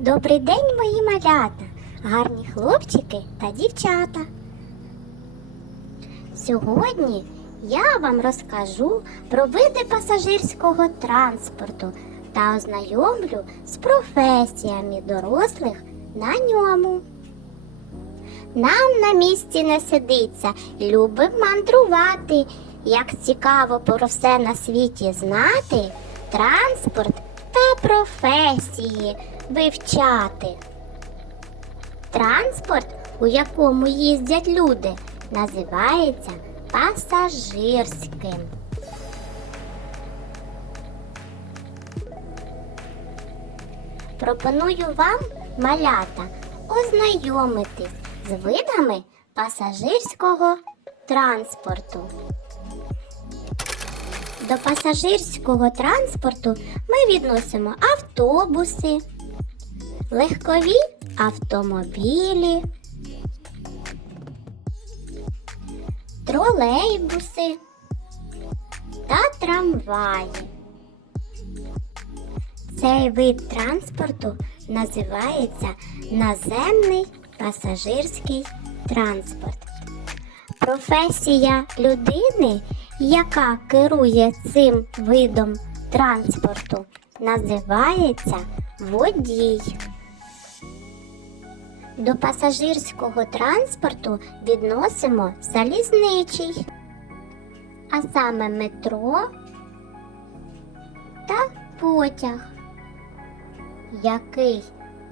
Добрий день, мої малята, гарні хлопчики та дівчата. Сьогодні я вам розкажу про види пасажирського транспорту та ознайомлю з професіями дорослих на ньому. Нам на місці не сидиться, любим мандрувати. Як цікаво про все на світі знати, транспорт професії вивчати. Транспорт, у якому їздять люди, називається пасажирським. Пропоную вам, малята, ознайомитись з видами пасажирського транспорту. До пасажирського транспорту ми відносимо автобуси, легкові автомобілі, тролейбуси та трамваї. Цей вид транспорту називається наземний пасажирський транспорт. Професія людини, яка керує цим видом транспорту, називається водій. До пасажирського транспорту відносимо залізничий, а саме метро та потяг, який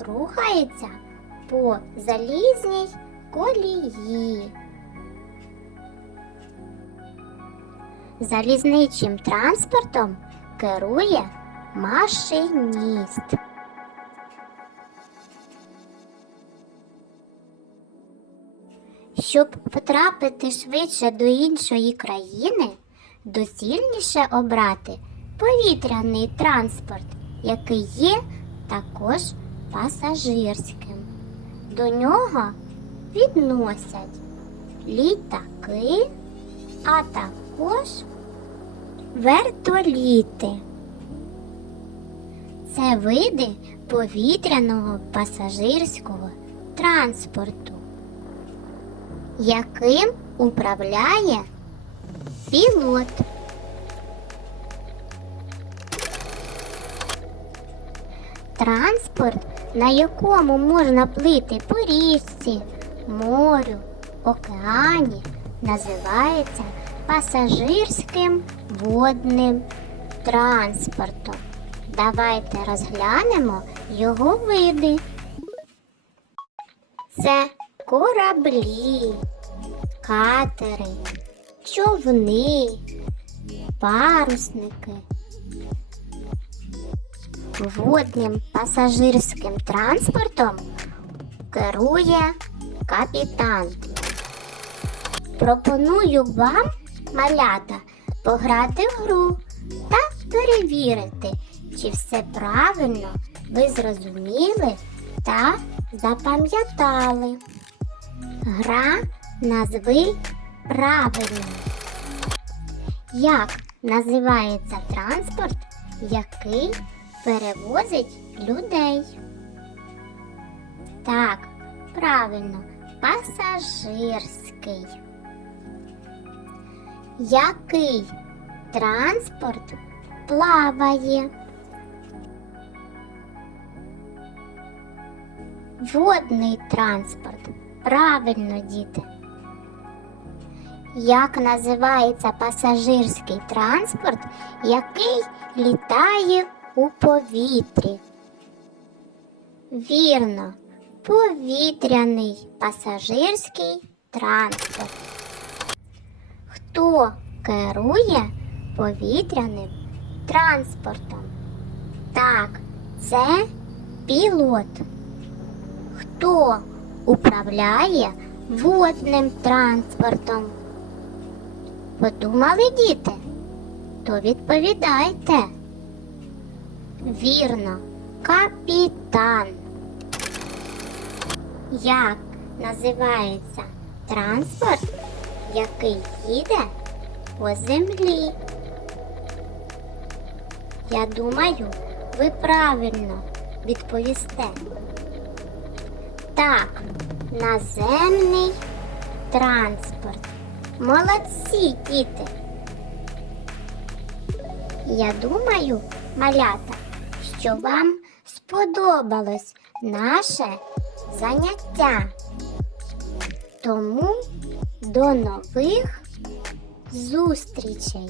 рухається по залізній колії. Залізничим транспортом керує машиніст. Щоб потрапити швидше до іншої країни, доцільніше обрати повітряний транспорт, який є також пасажирським. До нього відносять літаки, а також вертоліти. Це види повітряного пасажирського транспорту, яким управляє пілот. Транспорт, на якому можна плити по річці, морю, океані, називається пасажирським водним транспортом. Давайте розглянемо його види. Це кораблі, катери, човни, парусники. Водним пасажирським транспортом керує капітан. Пропоную вам, малята, пограти в гру та перевірити, чи все правильно ви зрозуміли та запам'ятали. Гра назви правильно. Як називається транспорт, який перевозить людей? Так, правильно, пасажирський. Який транспорт плаває? Водний транспорт. Правильно, діти. Як називається пасажирський транспорт, який літає у повітрі? Вірно, повітряний пасажирський транспорт. Хто керує повітряним транспортом? Так, це пілот. Хто управляє водним транспортом? Подумали діти? То відповідайте. Вірно, капітан. Як називається транспорт, який їде по землі? Я думаю, ви правильно відповісте? Так, наземний транспорт. Молодці, діти. Я думаю, малята, що вам сподобалось наше заняття. Тому до нових зустрічей!